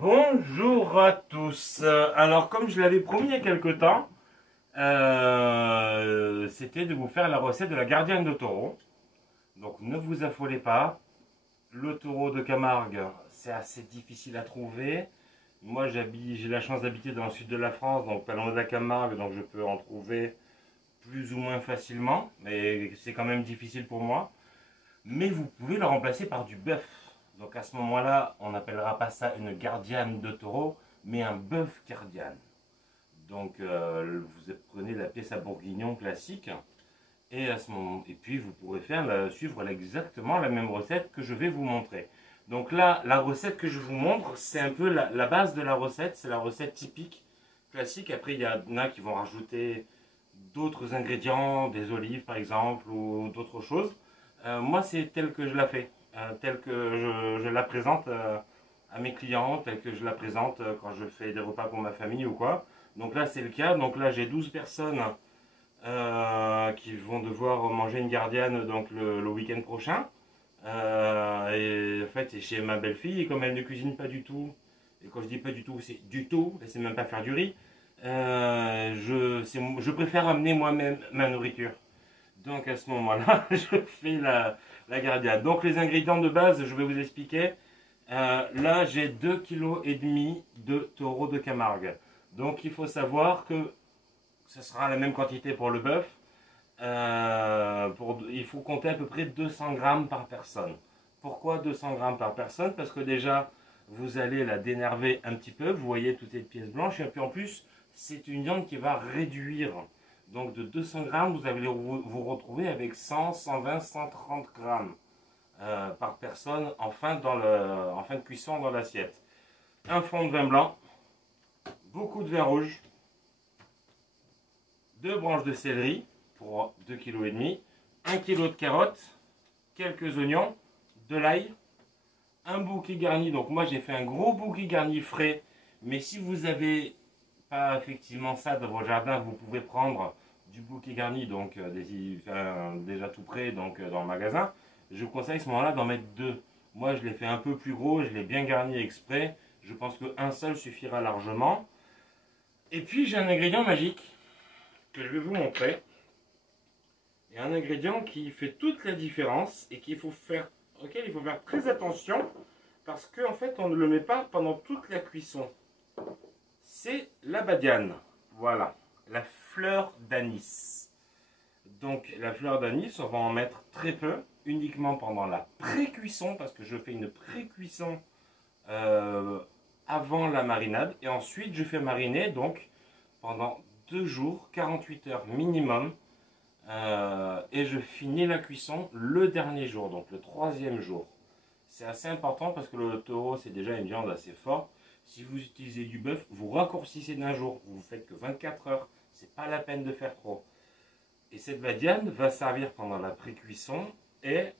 Bonjour à tous. Alors, comme je l'avais promis il y a quelque temps, c'était de vous faire la recette de la gardienne de taureau. Donc, ne vous affolez pas. Le taureau de Camargue, c'est assez difficile à trouver. Moi, j'ai la chance d'habiter dans le sud de la France, donc pas loin de la Camargue, donc je peux en trouver plus ou moins facilement, mais c'est quand même difficile pour moi. Mais vous pouvez le remplacer par du bœuf. Donc à ce moment-là, on n'appellera pas ça une gardienne de taureau, mais un bœuf gardienne. Donc vous prenez la pièce à bourguignon classique, et, et puis vous pourrez suivre exactement la même recette que je vais vous montrer. Donc là, la recette que je vous montre, c'est un peu la base de la recette, c'est la recette typique, classique. Après, il y en a qui vont rajouter d'autres ingrédients, des olives par exemple, ou d'autres choses. Moi, c'est tel que je la fais, tel que je la présente à mes clients, tel que je la présente quand je fais des repas pour ma famille ou quoi. Donc là, c'est le cas. Donc là, j'ai 12 personnes qui vont devoir manger une gardienne donc le week-end prochain. Et en fait, c'est chez ma belle-fille, et comme elle ne cuisine pas du tout, et quand je dis pas du tout, c'est du tout, elle sait même pas faire du riz, je préfère amener moi-même ma nourriture. Donc à ce moment-là, je fais la gardienne. Donc les ingrédients de base, je vais vous expliquer. Là, j'ai 2,5 kg de taureau de Camargue. Donc il faut savoir que ce sera la même quantité pour le bœuf. Il faut compter à peu près 200 grammes par personne. Pourquoi 200 grammes par personne? Parce que déjà, vous allez la dénerver un petit peu. Vous voyez toutes les pièces blanches. Et puis en plus, c'est une viande qui va réduire. Donc de 200 grammes, vous allez vous retrouver avec 100, 120, 130 grammes par personne en fin de cuisson dans l'assiette. Un fond de vin blanc, beaucoup de vin rouge, 2 branches de céleri pour 2,5 kg, 1 kg de carottes, quelques oignons, de l'ail, un bouquet garni. Donc moi j'ai fait un gros bouquet garni frais, mais si vous avez pas effectivement ça dans votre jardin, vous pouvez prendre du bouquet garni, donc déjà tout prêt donc dans le magasin. Je vous conseille à ce moment-là d'en mettre 2. Moi je l'ai fait un peu plus gros, je l'ai bien garni exprès. Je pense qu'un seul suffira largement. Et puis j'ai un ingrédient magique que je vais vous montrer. Et un ingrédient qui fait toute la différence et auquel il faut faire très attention parce qu'en fait on ne le met pas pendant toute la cuisson. C'est la badiane. Voilà, la fleur d'anis. Donc la fleur d'anis, on va en mettre très peu, uniquement pendant la pré-cuisson, parce que je fais une pré-cuisson avant la marinade. Et ensuite je fais mariner donc pendant 2 jours, 48 heures minimum. Et je finis la cuisson le dernier jour, donc le 3e jour. C'est assez important parce que le taureau, c'est déjà une viande assez forte. Si vous utilisez du bœuf, vous raccourcissez d'un jour. Vous ne faites que 24 heures. C'est pas la peine de faire trop. Et cette badiane va servir pendant la pré-cuisson. Et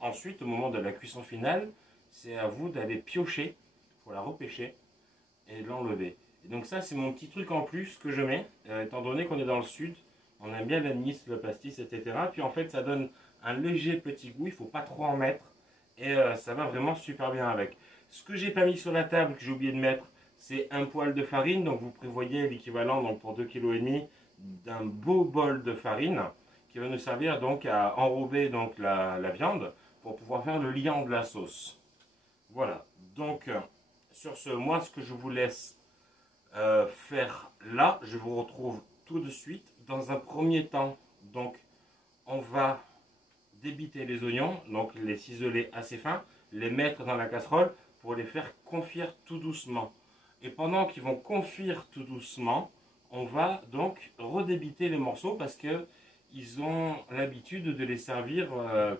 ensuite, au moment de la cuisson finale, c'est à vous d'aller piocher pour la repêcher et l'enlever. Et donc ça, c'est mon petit truc en plus que je mets. Étant donné qu'on est dans le sud, on aime bien l'anis, le pastis, etc. Puis en fait, ça donne un léger petit goût. Il ne faut pas trop en mettre. Et ça va vraiment super bien avec. Ce que j'ai pas mis sur la table, que j'ai oublié de mettre, c'est un poêle de farine. Donc vous prévoyez l'équivalent pour 2,5 kg d'un beau bol de farine qui va nous servir donc à enrober donc la viande pour pouvoir faire le liant de la sauce. Voilà. Donc sur ce, moi ce que je vous laisse faire là, je vous retrouve tout de suite. Dans un premier temps, donc on va débiter les oignons, donc les ciseler assez fins, les mettre dans la casserole pour les faire confire tout doucement. Et pendant qu'ils vont confire tout doucement, on va donc redébiter les morceaux parce que ils ont l'habitude de les servir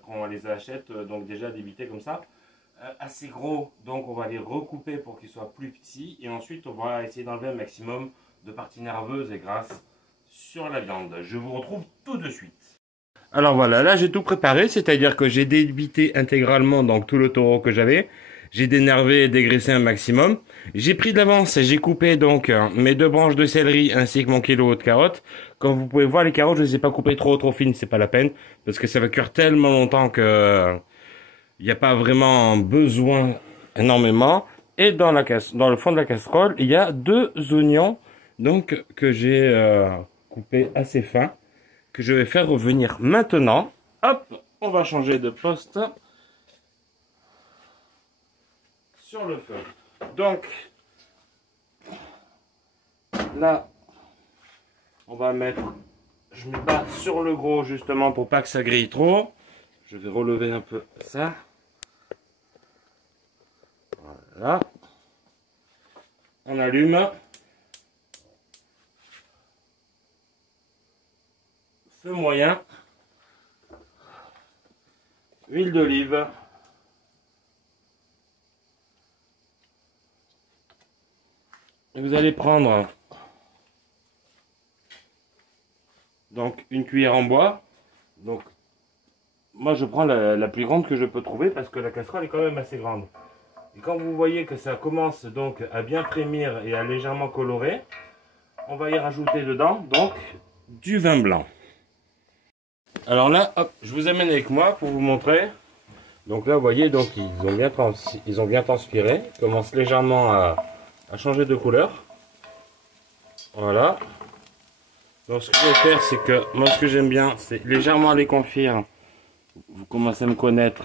quand on les achète donc déjà débités comme ça, assez gros. Donc on va les recouper pour qu'ils soient plus petits et ensuite on va essayer d'enlever un maximum de parties nerveuses et grasses sur la viande. Je vous retrouve tout de suite. Alors voilà, là j'ai tout préparé, c'est-à-dire que j'ai débité intégralement donc tout le taureau que j'avais. J'ai dénervé et dégraissé un maximum. J'ai pris de l'avance et j'ai coupé donc mes 2 branches de céleri ainsi que mon kilo de carottes. Comme vous pouvez voir, les carottes, je ne les ai pas coupées trop fines, c'est pas la peine. Parce que ça va cuire tellement longtemps que il n'y a pas vraiment besoin énormément. Et dans le fond de la casserole, il y a 2 oignons donc que j'ai coupés assez fins, que je vais faire revenir maintenant. Hop, on va changer de poste sur le feu. Donc là, on va mettre, je mets pas sur le gros justement pour pas que ça grille trop. Je vais relever un peu ça. Voilà. On allume. Feu moyen. Huile d'olive. Et vous allez prendre donc une cuillère en bois. Donc moi je prends la plus grande que je peux trouver parce que la casserole est quand même assez grande. Et quand vous voyez que ça commence donc à bien frémir et à légèrement colorer, on va y rajouter dedans donc du vin blanc. Alors là, hop, je vous amène avec moi pour vous montrer. Donc là, vous voyez, donc ils ont bien transpiré. Ils commencent légèrement à changer de couleur. Voilà. Donc ce que je vais faire, c'est que moi ce que j'aime bien, c'est légèrement les confire. Vous commencez à me connaître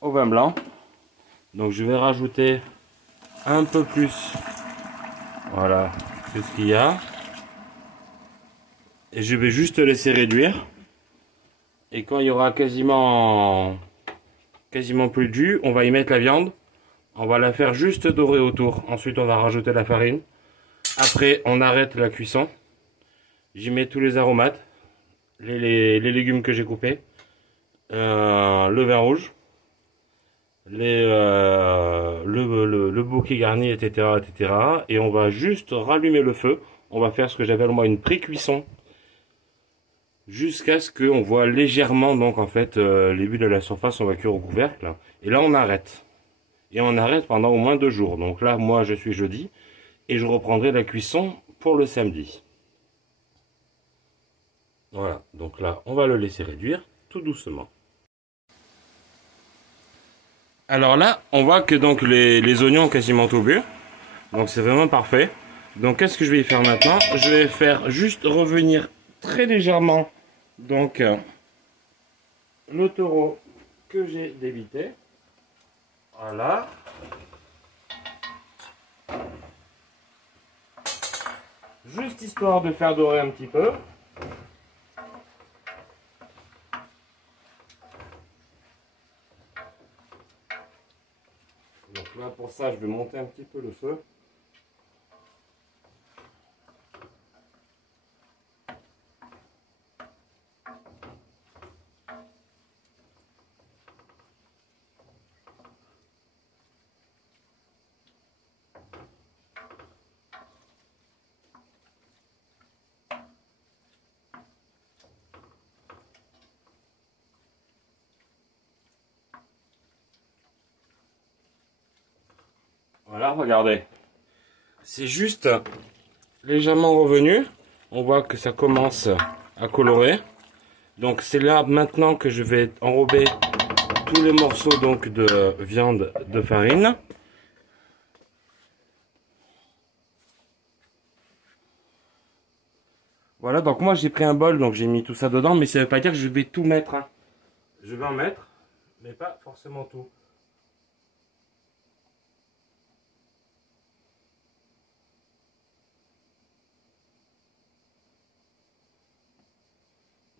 au vin blanc. Donc je vais rajouter un peu plus, voilà, que ce qu'il y a. Et je vais juste laisser réduire. Et quand il y aura quasiment plus de jus, on va y mettre la viande. On va la faire juste dorer autour. Ensuite on va rajouter la farine. Après on arrête la cuisson. J'y mets tous les aromates. Les légumes que j'ai coupés. Le vin rouge. Le bouquet garni, etc., etc. Et on va juste rallumer le feu. On va faire ce que j'appelle moi une pré-cuisson. Jusqu'à ce qu'on voit légèrement, donc en fait, les bulles de la surface, on va cuire au couvercle. Et là, on arrête. Et on arrête pendant au moins 2 jours. Donc là, moi, je suis jeudi. Et je reprendrai la cuisson pour le samedi. Voilà. Donc là, on va le laisser réduire tout doucement. Alors là, on voit que donc les oignons ont quasiment tout bu. Donc c'est vraiment parfait. Donc qu'est-ce que je vais y faire maintenant? Je vais faire juste revenir très légèrement donc le taureau que j'ai débité. Voilà. Juste histoire de faire dorer un petit peu. Donc là pour ça je vais monter un petit peu le feu. Voilà, regardez. C'est juste légèrement revenu. On voit que ça commence à colorer. Donc c'est là maintenant que je vais enrober tous les morceaux donc de viande de farine. Voilà, donc moi j'ai pris un bol, donc j'ai mis tout ça dedans, mais ça ne veut pas dire que je vais tout mettre. Hein. Je vais en mettre, mais pas forcément tout.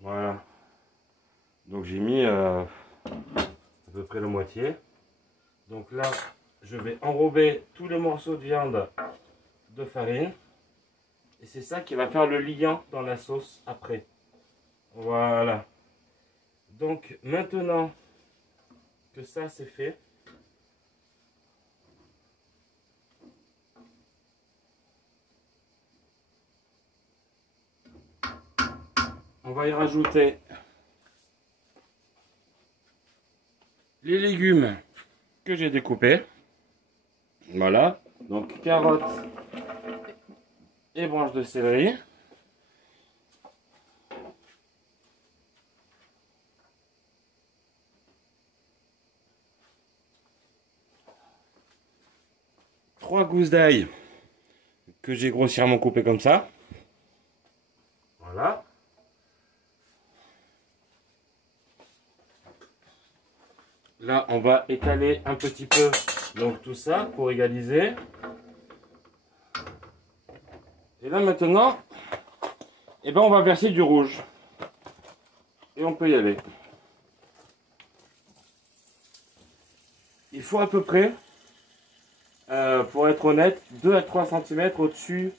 Voilà. Donc j'ai mis à peu près la moitié. Donc là, je vais enrober tous les morceaux de viande de farine. Et c'est ça qui va faire le liant dans la sauce après. Voilà. Donc maintenant que ça c'est fait, on va y rajouter les légumes que j'ai découpés. Voilà. Donc carottes et branches de céleri. 3 gousses d'ail que j'ai grossièrement coupées comme ça. Voilà. Là, on va étaler un petit peu donc tout ça pour égaliser. Et là maintenant, eh ben, on va verser du rouge. Et on peut y aller. Il faut à peu près, pour être honnête, 2 à 3 cm au-dessus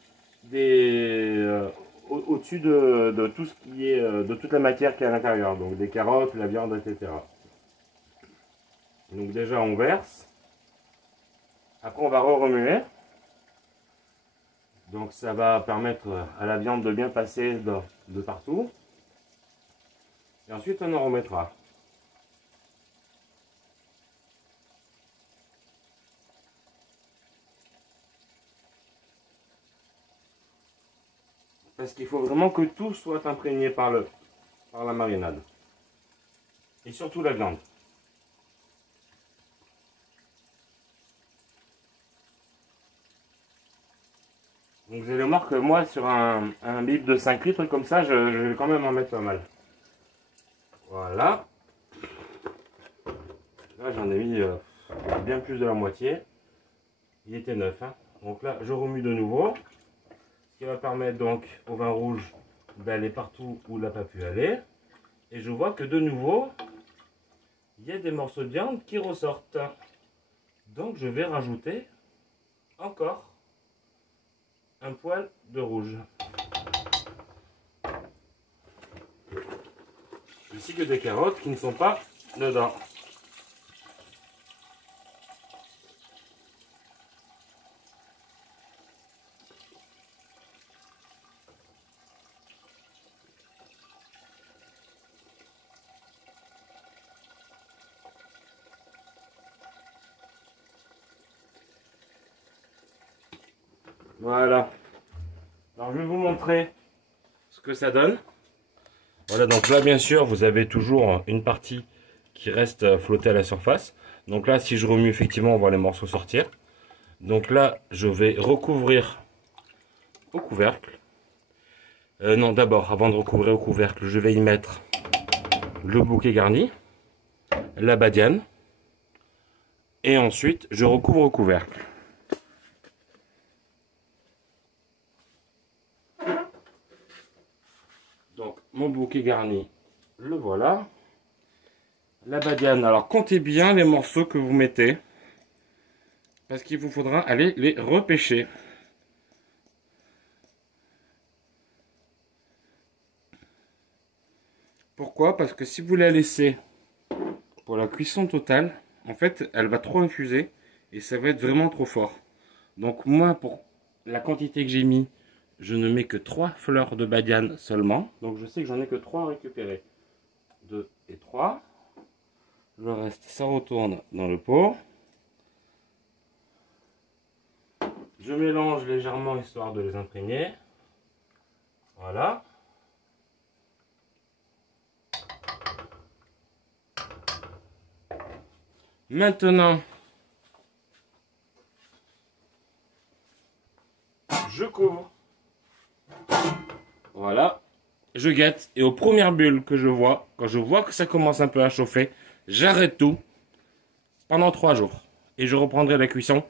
au-dessus de tout ce qui est de toute la matière qui est à l'intérieur, donc des carottes, la viande, etc. Donc déjà on verse, après on va remuer, donc ça va permettre à la viande de bien passer de partout, et ensuite on en remettra. Parce qu'il faut vraiment que tout soit imprégné par la marinade. Et surtout la viande. Donc vous allez voir que moi sur un bib de 5 litres comme ça, je vais quand même en mettre pas mal. Voilà. Là j'en ai mis bien plus de la moitié. Il était neuf. Hein. Donc là je remue de nouveau. Ce qui va permettre donc au vin rouge d'aller partout où il n'a pas pu aller. Et je vois que de nouveau, il y a des morceaux de viande qui ressortent. Donc je vais rajouter encore un poil de rouge. Ainsi que des carottes qui ne sont pas dedans. Voilà. Alors je vais vous montrer ce que ça donne. Voilà, donc là bien sûr vous avez toujours une partie qui reste flottée à la surface. Donc là si je remue effectivement on voit les morceaux sortir. Donc là je vais recouvrir au couvercle. Non, d'abord avant de recouvrir au couvercle je vais y mettre le bouquet garni, la badiane et ensuite je recouvre au couvercle. Donc mon bouquet garni, le voilà. La badiane, alors comptez bien les morceaux que vous mettez, parce qu'il vous faudra aller les repêcher. Pourquoi? Parce que si vous la laissez pour la cuisson totale, en fait elle va trop infuser et ça va être vraiment trop fort. Donc moi pour la quantité que j'ai mis, je ne mets que 3 fleurs de badiane seulement. Donc je sais que j'en ai que 3 à récupérer. 2 et 3. Le reste, ça retourne dans le pot. Je mélange légèrement histoire de les imprégner. Voilà. Maintenant, je couvre. Voilà. Je guette et aux premières bulles que je vois, quand je vois que ça commence un peu à chauffer, j'arrête tout pendant 3 jours. Et je reprendrai la cuisson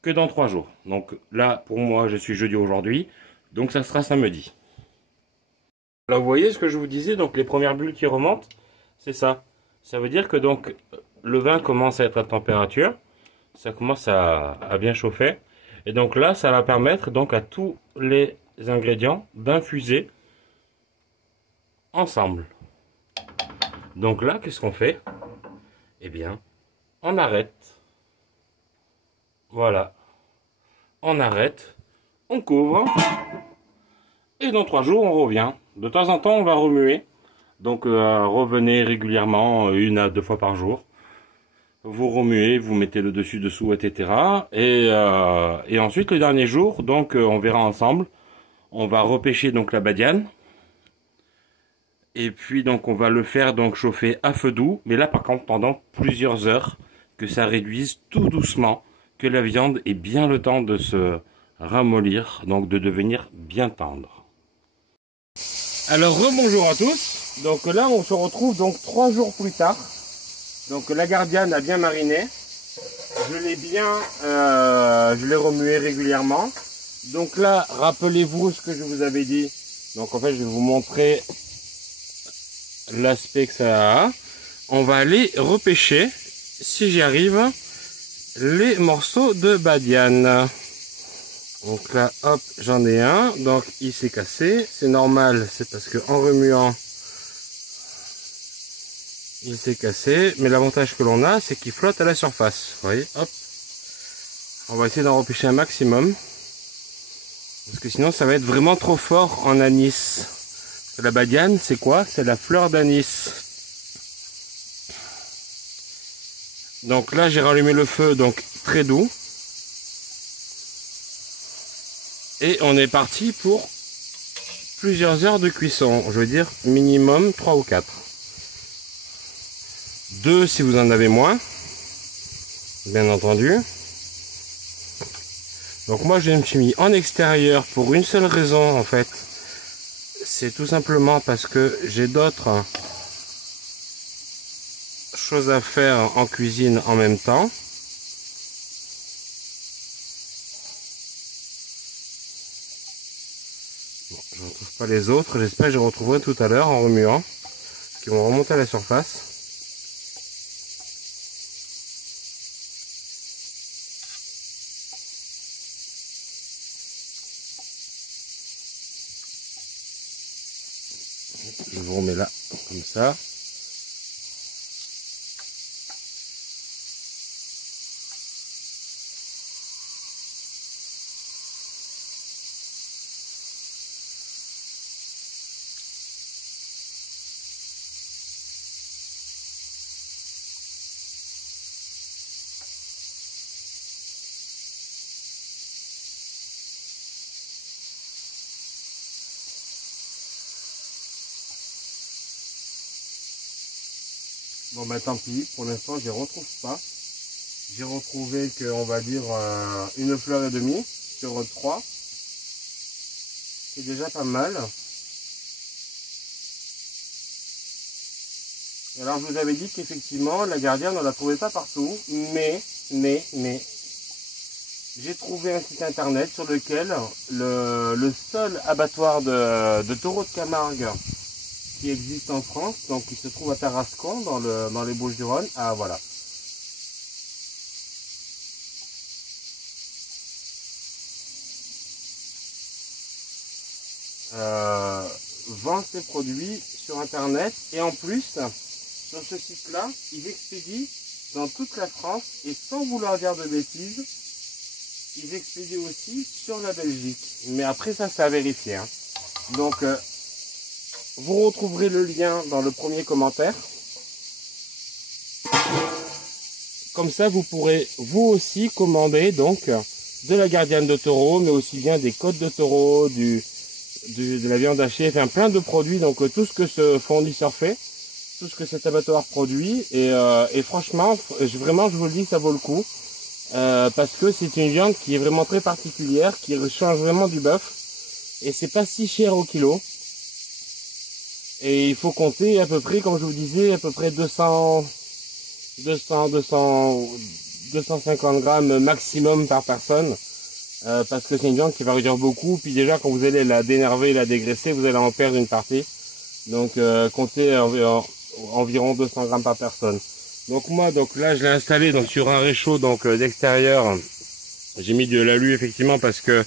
que dans 3 jours. Donc là, pour moi, je suis jeudi aujourd'hui. Donc ça sera samedi. Là, vous voyez ce que je vous disais, donc les premières bulles qui remontent, c'est ça. Ça veut dire que donc le vin commence à être à température. Ça commence à bien chauffer. Et donc là, ça va permettre donc à tous les ingrédients d'infuser ensemble. Donc là, qu'est-ce qu'on fait? Eh bien, on arrête. Voilà. On arrête. On couvre. Et dans 3 jours, on revient. De temps en temps, on va remuer. Donc, revenez régulièrement, 1 à 2 fois par jour. Vous remuez, vous mettez le dessus, dessous, etc. Et ensuite, le dernier jour, donc, on verra ensemble. On va repêcher donc la badiane. Et puis donc on va le faire donc chauffer à feu doux, mais là par contre pendant plusieurs heures, que ça réduise tout doucement, que la viande ait bien le temps de se ramollir, donc de devenir bien tendre. Alors rebonjour à tous. Donc là on se retrouve donc 3 jours plus tard. Donc la gardienne a bien mariné. Je l'ai remué régulièrement. Donc là, rappelez-vous ce que je vous avais dit. Donc en fait, je vais vous montrer l'aspect que ça a. On va aller repêcher, si j'y arrive, les morceaux de badiane. Donc là, hop, j'en ai un. Donc il s'est cassé. C'est normal, c'est parce que en remuant, il s'est cassé. Mais l'avantage que l'on a, c'est qu'il flotte à la surface. Vous voyez, hop. On va essayer d'en repêcher un maximum. Parce que sinon, ça va être vraiment trop fort en anis. La badiane, c'est quoi? C'est la fleur d'anis. Donc là, j'ai rallumé le feu, donc très doux. Et on est parti pour plusieurs heures de cuisson. Je veux dire, minimum 3 ou 4. 2 si vous en avez moins. Bien entendu. Donc moi, je me suis mis en extérieur pour une seule raison, en fait. C'est tout simplement parce que j'ai d'autres choses à faire en cuisine en même temps. Bon, je ne retrouve pas les autres. J'espère que je les retrouverai tout à l'heure en remuant. Qui vont remonter à la surface. Je vous remets là, comme ça. Bon bah tant pis, pour l'instant je les retrouve pas. J'ai retrouvé que, on va dire, une fleur et demie sur 3. C'est déjà pas mal. Et alors je vous avais dit qu'effectivement la gardienne on la trouvait pas partout, mais j'ai trouvé un site internet sur lequel le seul abattoir de taureaux de Camargue qui existe en France, donc il se trouve à Tarascon dans les Bouches-du-Rhône. Ah voilà. Vend ses produits sur internet et en plus sur ce site là ils expédient dans toute la France et sans vouloir dire de bêtises ils expédient aussi sur la Belgique, mais après ça c'est à vérifier hein. Donc vous retrouverez le lien dans le premier commentaire. Comme ça, vous pourrez vous aussi commander donc de la gardienne de taureau, mais aussi bien des côtes de taureau, de la viande hachée, enfin plein de produits. Donc tout ce que ce fournisseur fait, tout ce que cet abattoir produit. Et franchement, vraiment, je vous le dis, ça vaut le coup. Parce que c'est une viande qui est vraiment très particulière, qui change vraiment du bœuf. Et c'est pas si cher au kilo. Et il faut compter à peu près, comme je vous disais, à peu près 250 grammes maximum par personne. Parce que c'est une viande qui va réduire beaucoup. Puis déjà, quand vous allez la dénerver, la dégraisser, vous allez en perdre une partie. Donc comptez environ 200 grammes par personne. Donc moi, là, je l'ai installé donc sur un réchaud donc d'extérieur. J'ai mis de l'alu effectivement parce que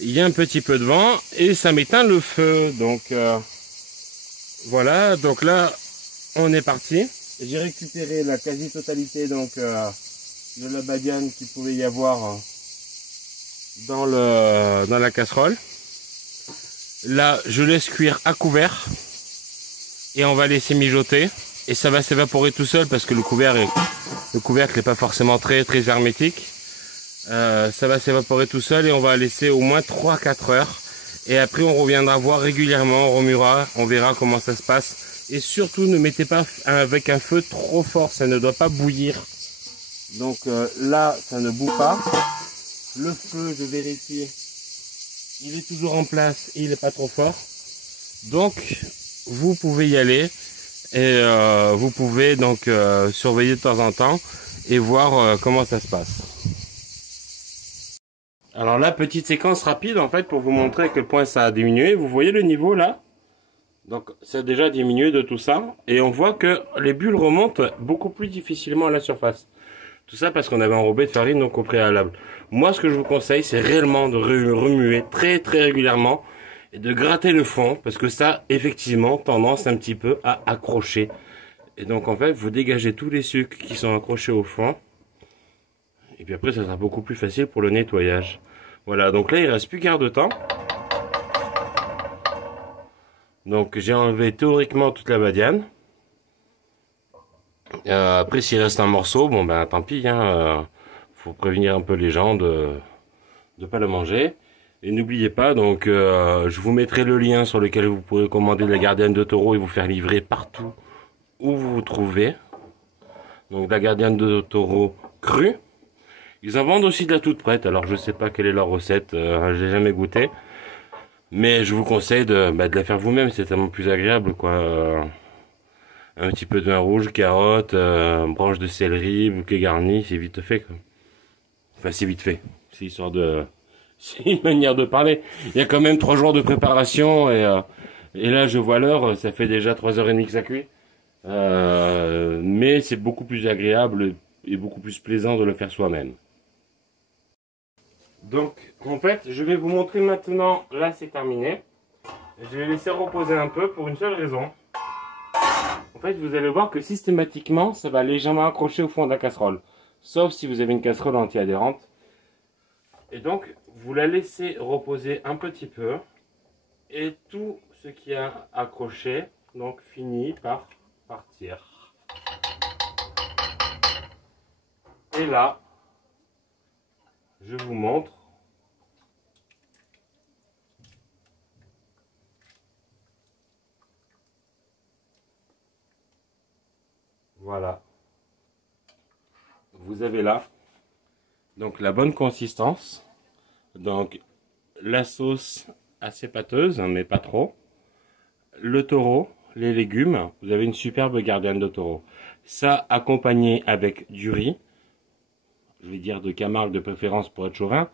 il y a un petit peu de vent et ça m'éteint le feu. Donc voilà, donc là on est parti. J'ai récupéré la quasi-totalité donc de la badiane qu'il pouvait y avoir dans la casserole. Là, je laisse cuire à couvert et on va laisser mijoter et ça va s'évaporer tout seul parce que le couvercle n'est pas forcément très hermétique. Ça va s'évaporer tout seul et on va laisser au moins 3-4 heures. Et après, on reviendra voir régulièrement, on remuera, on verra comment ça se passe. Et surtout, ne mettez pas avec un feu trop fort, ça ne doit pas bouillir. Donc là, ça ne bout pas. Le feu, je vérifie, il est toujours en place, il n'est pas trop fort. Donc, vous pouvez y aller et vous pouvez donc surveiller de temps en temps et voir comment ça se passe. Alors là, petite séquence rapide en fait pour vous montrer à quel point ça a diminué. Vous voyez le niveau là? Donc ça a déjà diminué de tout ça et on voit que les bulles remontent beaucoup plus difficilement à la surface. Tout ça parce qu'on avait enrobé de farine donc au préalable. Moi, ce que je vous conseille, c'est réellement de remuer très régulièrement et de gratter le fond parce que ça, effectivement, tendance un petit peu à accrocher. Et donc, en fait, vous dégagez tous les sucres qui sont accrochés au fond. Et puis après, ça sera beaucoup plus facile pour le nettoyage. Voilà, donc là, il ne reste plus qu'un de temps. Donc, j'ai enlevé théoriquement toute la badiane. Après, s'il reste un morceau, bon ben tant pis, hein, faut prévenir un peu les gens de pas le manger. Et n'oubliez pas, donc je vous mettrai le lien sur lequel vous pourrez commander la gardienne de taureau et vous faire livrer partout où vous vous trouvez. Donc la gardienne de taureau crue. Ils en vendent aussi de la toute prête, alors je sais pas quelle est leur recette, j'ai jamais goûté. Mais je vous conseille de la faire vous-même, c'est tellement plus agréable quoi. Un petit peu de vin rouge, carottes, branche de céleri, bouquet garni, c'est vite fait quoi. Enfin c'est vite fait, c'est histoire de... C'est une manière de parler. Il y a quand même 3 jours de préparation et là je vois l'heure, ça fait déjà 3h30 que ça cuit. Mais c'est beaucoup plus agréable et beaucoup plus plaisant de le faire soi-même. Donc en fait je vais vous montrer maintenant, là c'est terminé. Je vais laisser reposer un peu pour une seule raison. En fait, vous allez voir que systématiquement, ça va légèrement accrocher au fond de la casserole. Sauf si vous avez une casserole anti-adhérente. Et donc, vous la laissez reposer un petit peu. Et tout ce qui a accroché, donc, finit par partir. Et là, je vous montre. Voilà. Vous avez là donc la bonne consistance. Donc la sauce assez pâteuse, mais pas trop. Le taureau, les légumes. Vous avez une superbe gardienne de taureau. Ça accompagné avec du riz. Je vais dire de Camargue de préférence pour être chauvin.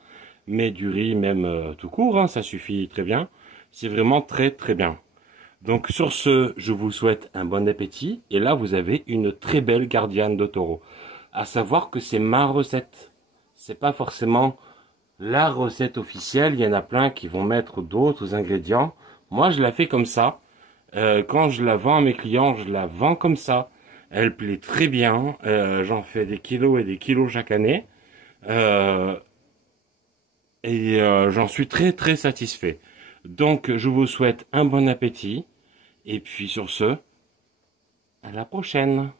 Mais du riz même tout court, hein, ça suffit très bien. C'est vraiment très bien. Donc sur ce, je vous souhaite un bon appétit. Et là, vous avez une très belle gardienne de taureau. À savoir que c'est ma recette. C'est pas forcément la recette officielle. Il y en a plein qui vont mettre d'autres ingrédients. Moi, je la fais comme ça. Quand je la vends à mes clients, je la vends comme ça. Elle plaît très bien. J'en fais des kilos et des kilos chaque année. J'en suis très satisfait. Donc, je vous souhaite un bon appétit. Et puis sur ce, à la prochaine.